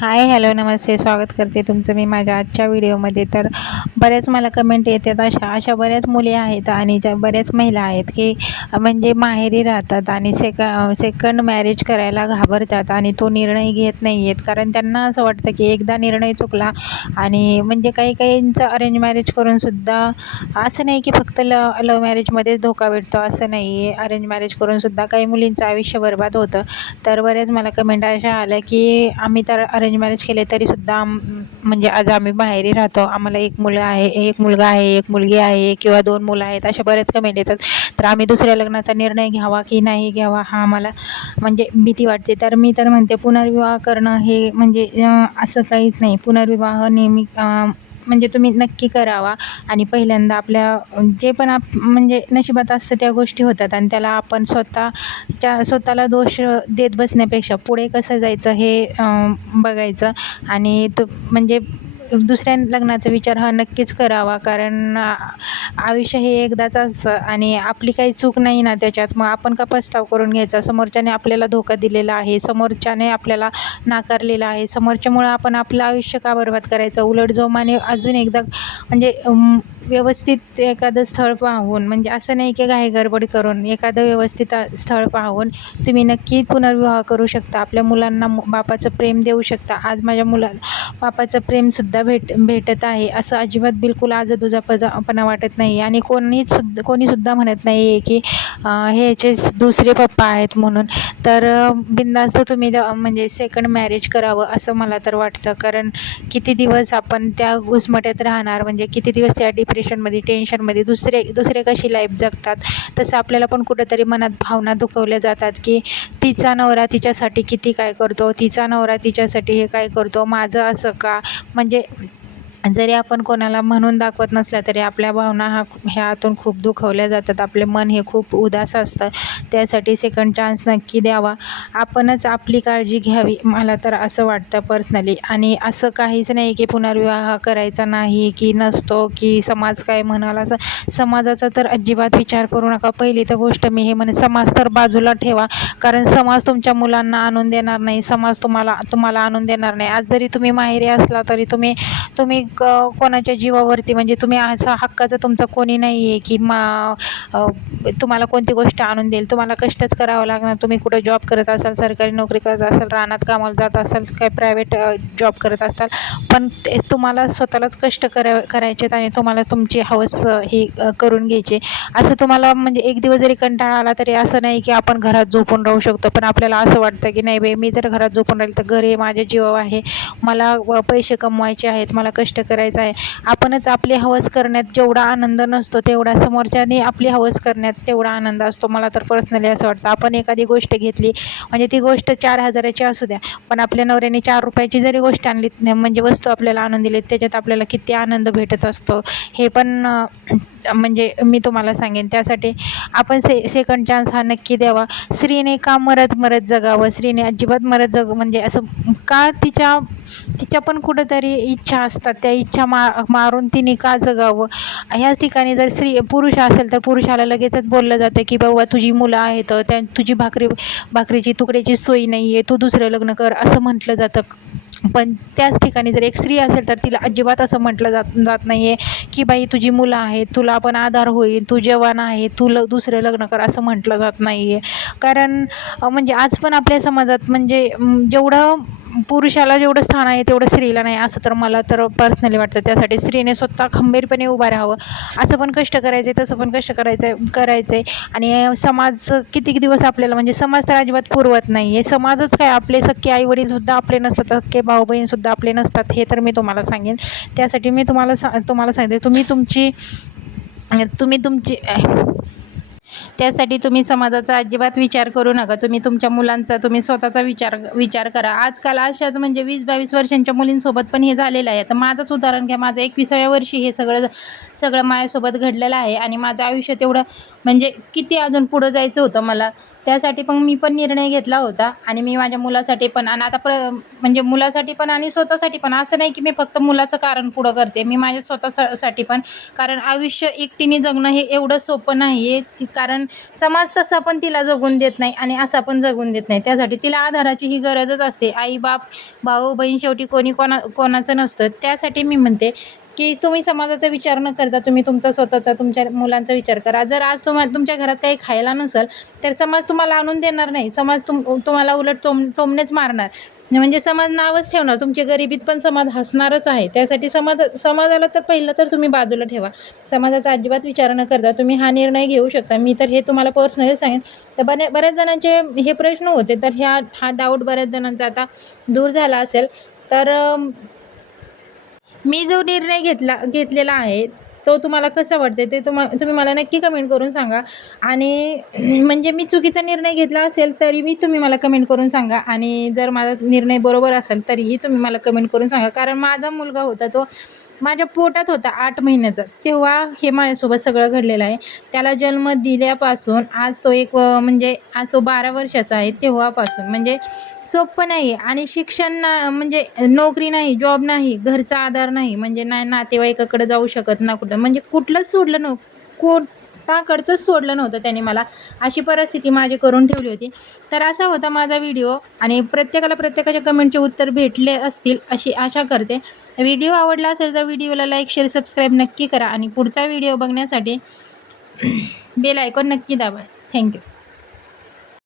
हाय, hello, नमस्ते. स्वागत करते तुमचं मी माझ्या आजच्या व्हिडिओमध्ये. तर बऱ्याच मला कमेंट येतात, अशा बऱ्याच मुली आहेत आणि बऱ्याच महिला आहेत की म्हणजे माहेरी राहतात आणि सेकंड मॅरेज करायला घाबरतात आणि तो निर्णय घेत नाही आहेत. कारण त्यांना असं वाटतं की एकदा निर्णय चुकला आणि म्हणजे काही काहींचं अरेंज मॅरेज करूनसुद्धा असं नाही की फक्त लव्ह मॅरेजमध्येच धोका भेटतो असं नाही आहे. अरेंज मॅरेज करूनसुद्धा काही मुलींचं आयुष्य बरबाद होतं. तर बऱ्याच मला कमेंट अशा आल्या की आम्ही तर अरेंज मॅरेज केले तरीसुद्धा म्हणजे आज आम्ही माहेरी राहतो, आम्हाला एक मुलगा आहे, एक मुलगी आहे किंवा 2 मुलं आहेत, अशा बऱ्याच कमेंट येतात. तर आम्ही दुसऱ्या लग्नाचा निर्णय घ्यावा की नाही घ्यावा हा आम्हाला म्हणजे भीती वाटते. तर मी तर म्हणते पुनर्विवाह करणं हे म्हणजे असं काहीच नाही. पुनर्विवाह नेहमी म्हणजे तुम्ही नक्की करावा आणि पहिल्यांदा आपल्या जे पण म्हणजे नशिबात असतं त्या गोष्टी होतात आणि त्याला आपण स्वतःला दोष देत बसण्यापेक्षा पुढे कसं जायचं हे बघायचं आणि तो म्हणजे दुसऱ्या लग्नाचा विचार हा नक्कीच करावा. कारण आयुष्य हे एकदाच असतं आणि आपली काही चूक नाही ना त्याच्यात, मग आपण का पस्ताव करून घ्यायचा. समोरच्याने आपल्याला धोका दिलेला आहे, समोरच्याने आपल्याला नाकारलेलं आहे, समोरच्यामुळं आपण आपलं आयुष्य का बरबाद करायचं. उलट जोमाने अजून एकदा म्हणजे व्यवस्थित एखादं स्थळ पाहून, म्हणजे असं नाही की घाई गडबड करून, एखादं व्यवस्थित स्थळ पाहून तुम्ही नक्की पुनर्विवाह करू शकता. आपल्या मुलांना बापाचं प्रेम देऊ शकता. आज माझ्या मुलाला बापाचं प्रेमसुद्धा भेटत आहे, असं अजिबात बिलकुल आजूबाजूपणा वाटत नाही आणि कोणीसुद्धा म्हणत नाही आहे की हे याचे दुसरे पप्पा आहेत म्हणून. तर बिनधास्त तुम्ही म्हणजे सेकंड मॅरेज करावं असं मला तर वाटतं. कारण किती दिवस आपण त्या घुसमट्यात राहणार, म्हणजे किती दिवस त्या डिप्रेशनमध्ये, टेन्शनमध्ये दुसरे कशी लाईफ जगतात, तसं आपल्याला पण कुठंतरी मनात भावना दुखवल्या जातात की तिचा नवरा तिच्यासाठी किती काय करतो, तिचा नवरा तिच्यासाठी हे काय करतो, माझं असं का. म्हणजे जरी आपण कोणाला म्हणून दाखवत नसल्या तरी आपल्या भावना ह्यातून खूप दुखवल्या जातात. आपले मन हे खूप उदास असतं. त्यासाठी सेकंड चान्स नक्की द्यावा. आपणच आपली काळजी घ्यावी, मला तर असं वाटतं पर्सनली. आणि असं काहीच नाही की पुनर्विवाह करायचा नाही की नसतो की समाज काय म्हणाल, असं समाजाचा तर अजिबात विचार करू नका. पहिली तर गोष्ट मी हे म्हणेन, समाज तर बाजूला ठेवा. कारण समाज तुमच्या मुलांना आणून देणार नाही, समाज तुम्हाला आणून देणार नाही. आज जरी तुम्ही माहेरी असला तरी तुम्ही कोणाच्या जीवावरती, म्हणजे तुम्ही असा हक्काचं तुमचं कोणी नाही आहे की तुम्हाला कोणती गोष्ट आणून देईल. तुम्हाला कष्टच करावं लागणार. तुम्ही कुठं जॉब करत असाल, सरकारी नोकरी करत असाल, रानात कामाला जात असाल, काय प्रायव्हेट जॉब करत असाल, पण ते तुम्हाला स्वतःलाच कष्ट करायचे आणि तुम्हाला तुमची हौस ही करून घ्यायची. असं तुम्हाला म्हणजे एक दिवस जरी कंटाळा आला तरी असं नाही की आपण घरात झोपून राहू शकतो. पण आपल्याला असं वाटतं की नाही बाई, मी जर घरात झोपून राहील तर घर हे माझ्या जीवावर आहे, मला पैसे कमवायचे आहेत, मला कष्ट करायचं आहे. आपणच आपली हवस करण्यात जेवढा आनंद नसतो तेवढा समोरच्याने आपली हवस करण्यात तेवढा आनंद असतो. मला तर पर्सनली असं वाटतं. आपण एखादी गोष्ट घेतली, म्हणजे ती गोष्ट 4,000ची असू द्या, पण आपल्या नवऱ्याने 4 रुपयाची जरी गोष्ट आणली, म्हणजे वस्तू आपल्याला आणून दिली, त्याच्यात आपल्याला किती आनंद भेटत असतो हे पण म्हणजे मी तुम्हाला सांगेन. त्यासाठी आपण सेकंड चान्स हा नक्की द्यावा. स्त्रीने का मरत जगावं. स्त्रीने अजिबात म्हणजे असं का, तिच्या पण कुठंतरी इच्छा असतात, त्या इच्छा मारून तिने का जगावं. ह्याच ठिकाणी जर पुरुष असेल तर पुरुषाला लगेचच बोललं जातं की बाबा तुझी मुलं आहेत, तुझी भाकरीची तुकड्याची सोय नाही आहे, तू दुसरं लग्न कर, असं म्हटलं जातं. पण त्याच ठिकाणी जर एक स्त्री असेल तर तिला अजिबात असं म्हटलं जात नाही आहे की बाई तुझी मुलं आहेत, तुला पण आधार होईल, तू जवान आहे, तू दुसरं लग्न कर, असं म्हटलं जात नाही आहे. कारण म्हणजे आज पण आपल्या समाजात म्हणजे जेवढं पुरुषाला जेवढं स्थान आहे तेवढं स्त्रीला नाही, असं तर मला तर पर्सनली वाटतं. त्यासाठी स्त्रीने स्वतः खंबीरपणे उभा राहावं. असं पण कष्ट करायचं आहे, तसं पण कष्ट करायचं आहे. आणि समाज किती दिवस आपल्याला, म्हणजे समाज तर अजिबात पुरवत नाही आहे. समाजच काय, आपले सख्खे आईवडीलसुद्धा आपले नसतात, सख्खे भाऊ बहीणसुद्धा आपले नसतात, हे तर मी तुम्हाला सांगेन. त्यासाठी मी तुम्हाला सांगते, तुम्ही तुमची त्यासाठी तुम्ही समाजाचा अजिबात विचार करू नका. तुम्ही तुमच्या मुलांचा, तुम्ही स्वतःचा विचार करा. आजकाल अशाच म्हणजे 20-22 वर्षांच्या मुलींसोबत पण हे झालेलं आहे. तर माझंच उदाहरण घ्या. माझं 21व्या वर्षी हे सगळं माझ्यासोबत घडलेलं आहे आणि माझं आयुष्य तेवढं म्हणजे किती अजून पुढं जायचं होतं मला. त्यासाठी पण मी पण निर्णय घेतला होता आणि मी माझ्या मुलासाठी पण आणि आता म्हणजे मुलासाठी पण आणि स्वतःसाठी पण. असं नाही की मी फक्त मुलाचं कारण पुढं करते, मी माझ्या साठी पण. कारण आयुष्य एकटीने जगणं हे एवढं सोपं नाही आहे. कारण समाज तसा पण तिला जगून देत नाही आणि असा पण जगून देत नाही. त्यासाठी तिला आधाराची ही गरजच असते. आई बाप, भाऊ बहीण शेवटी कोणी कोणाचं नसतं. त्यासाठी मी म्हणते की तुम्ही समाजाचा विचार न करता तुम्ही तुमचा स्वतःचा, तुमच्या मुलांचा विचार करा. जर आज तुमच्या घरात काही खायला नसेल तर समाज तुम्हाला आणून देणार नाही. समाज तुम्हाला उलट टोमणेच मारणार. म्हणजे समाज नावच ठेवणार. तुमच्या गरिबीत पण समाज हसणारच आहे. त्यासाठी समाजाला तर पहिलं तर तुम्ही बाजूला ठेवा. समाजाचा अजिबात विचार न करता तुम्ही हा निर्णय घेऊ शकता. मी तर हे तुम्हाला पर्सनली सांगेन. तर बऱ्याच जणांचे हे प्रश्न होते, तर हा डाऊट बऱ्याच जणांचा आता दूर झाला असेल. तर मी जो निर्णय घेतलेला आहे तो तुम्हाला कसा वाटते ते तुम्ही मला नक्की कमेंट करून सांगा. आणि म्हणजे मी चुकीचा निर्णय घेतला असेल तरीही तुम्ही मला कमेंट करून सांगा आणि जर माझा निर्णय बरोबर असेल तरीही तुम्ही मला कमेंट करून सांगा. कारण माझा मुलगा होता तो माझ्या पोटात होता 8 महिन्याचा, तेव्हा हे माझ्यासोबत सगळं घडलेलं आहे. त्याला जन्म दिल्यापासून आज तो म्हणजे आज तो 12 वर्षाचा आहे तेव्हापासून. म्हणजे सोपं नाही आहे आणि शिक्षण म्हणजे नोकरी नाही, जॉब नाही, घरचा आधार नाही, म्हणजे नाही नातेवाईकाकडे जाऊ शकत ना कुठं, म्हणजे कुठलंच सोडलं कोणाकडचंच सोडलं नव्हतं त्याने मला. अशी परिस्थिती माझी करून ठेवली होती. तर असा होता माझा व्हिडिओ आणि प्रत्येकाच्या कमेंटचे उत्तर भेटले असतील अशी आशा करते. व्हिडिओ आवडला असेल तर व्हिडिओला लाईक, शेअर, सबस्क्राईब नक्की करा आणि पुढचा व्हिडिओ बघण्यासाठी बेल आयकॉन नक्की दाबा. थँक्यू.